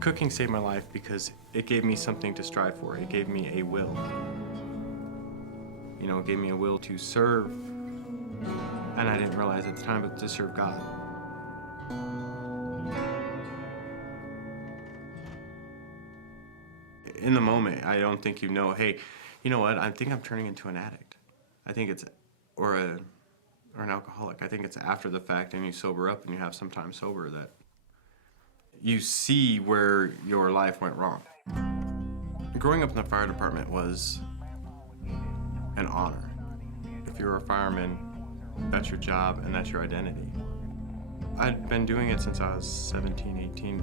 Cooking saved my life because it gave me something to strive for. It gave me a will. You know, it gave me a will to serve, and I didn't realize at the time, but to serve God. In the moment, I don't think you know, hey, you know what, I think I'm turning into an addict. I think it's, or an alcoholic. I think it's after the fact and you sober up and you have some time sober that you see where your life went wrong. Growing up in the fire department was an honor. If you're a fireman, that's your job and that's your identity. I'd been doing it since I was 17, 18.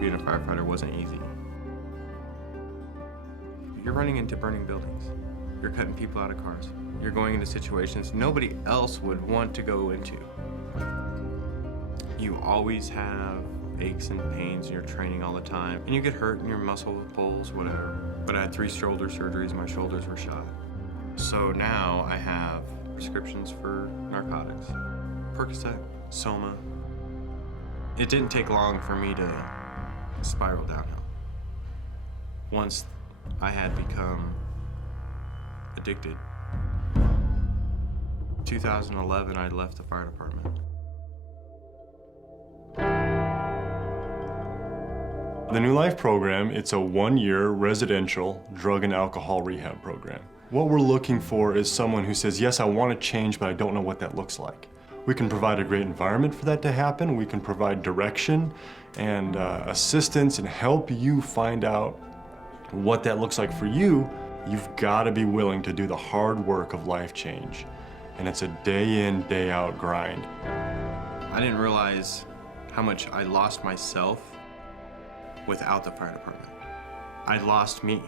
Being a firefighter wasn't easy. You're running into burning buildings. You're cutting people out of cars. You're going into situations nobody else would want to go into. You always have aches and pains in your training all the time, and you get hurt in your muscle pulls, whatever. But I had 3 shoulder surgeries, my shoulders were shot. So now I have prescriptions for narcotics, Percocet, Soma. It didn't take long for me to spiral downhill. Once I had become addicted. 2011, I left the fire department. The New Life program, it's a 1-year residential drug and alcohol rehab program. What we're looking for is someone who says, yes, I want to change, but I don't know what that looks like. We can provide a great environment for that to happen. We can provide direction and assistance and help you find out what that looks like for you. You've got to be willing to do the hard work of life change. And it's a day in, day out grind. I didn't realize how much I lost myself without the fire department. I lost me.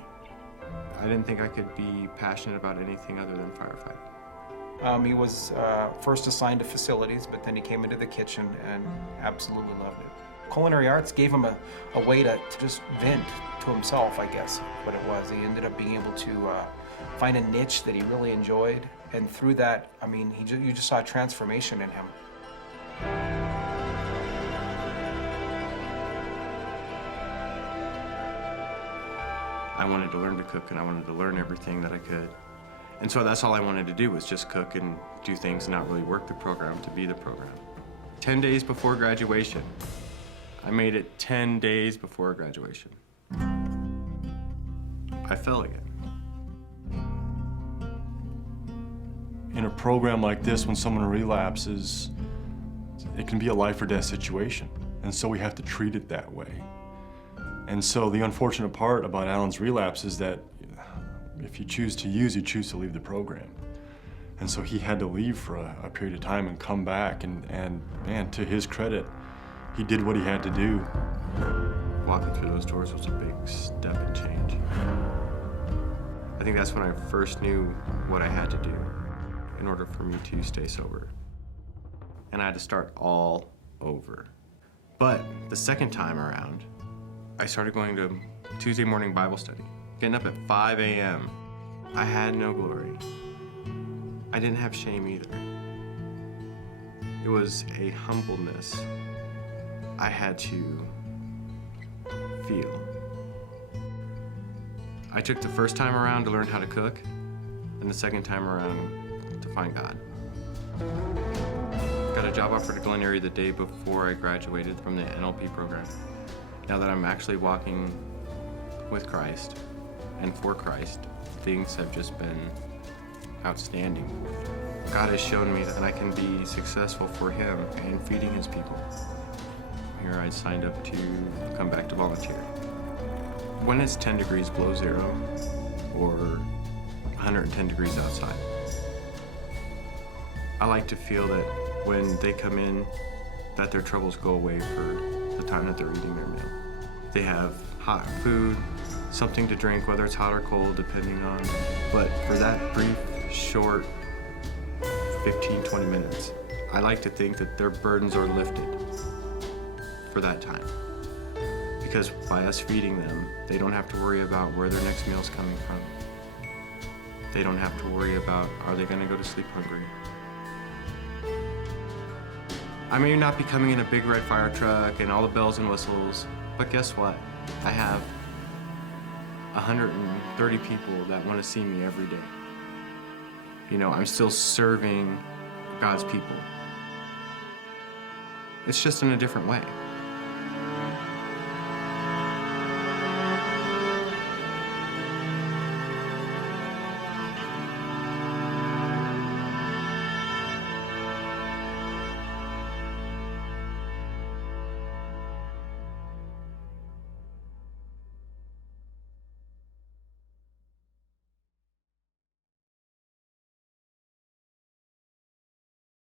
I didn't think I could be passionate about anything other than firefighting. He was first assigned to facilities, but then he came into the kitchen and absolutely loved it. Culinary arts gave him a way to just vent to himself, I guess, what it was. He ended up being able to find a niche that he really enjoyed, and through that, I mean, you just saw a transformation in him. I wanted to learn to cook, and I wanted to learn everything that I could. And so that's all I wanted to do, was just cook and do things and not really work the program to be the program. 10 days before graduation. I made it 10 days before graduation. I fell again. In a program like this, when someone relapses, it can be a life or death situation. And so we have to treat it that way. And so the unfortunate part about Allan's relapse is that if you choose to use, you choose to leave the program. And so he had to leave for a period of time and come back, and man, to his credit, he did what he had to do. Walking through those doors was a big step and change. I think that's when I first knew what I had to do in order for me to stay sober. And I had to start all over. But the second time around, I started going to Tuesday morning Bible study, getting up at 5 a.m. I had no glory. I didn't have shame either. It was a humbleness I had to feel. I took the first time around to learn how to cook, and the second time around to find God. Got a job offer to Glen Erie the day before I graduated from the NLP program. Now that I'm actually walking with Christ and for Christ, things have just been outstanding. God has shown me that I can be successful for Him and feeding His people. Here I signed up to come back to volunteer. When it's 10 degrees below zero or 110 degrees outside, I like to feel that when they come in, that their troubles go away for the time that they're eating their meal. They have hot food, something to drink, whether it's hot or cold, depending on, but for that brief, short 15, 20 minutes, I like to think that their burdens are lifted for that time. Because by us feeding them, they don't have to worry about where their next meal's coming from. They don't have to worry about, are they gonna go to sleep hungry? I may not be coming in a big red fire truck and all the bells and whistles, but guess what? I have 130 people that want to see me every day. You know, I'm still serving God's people. It's just in a different way.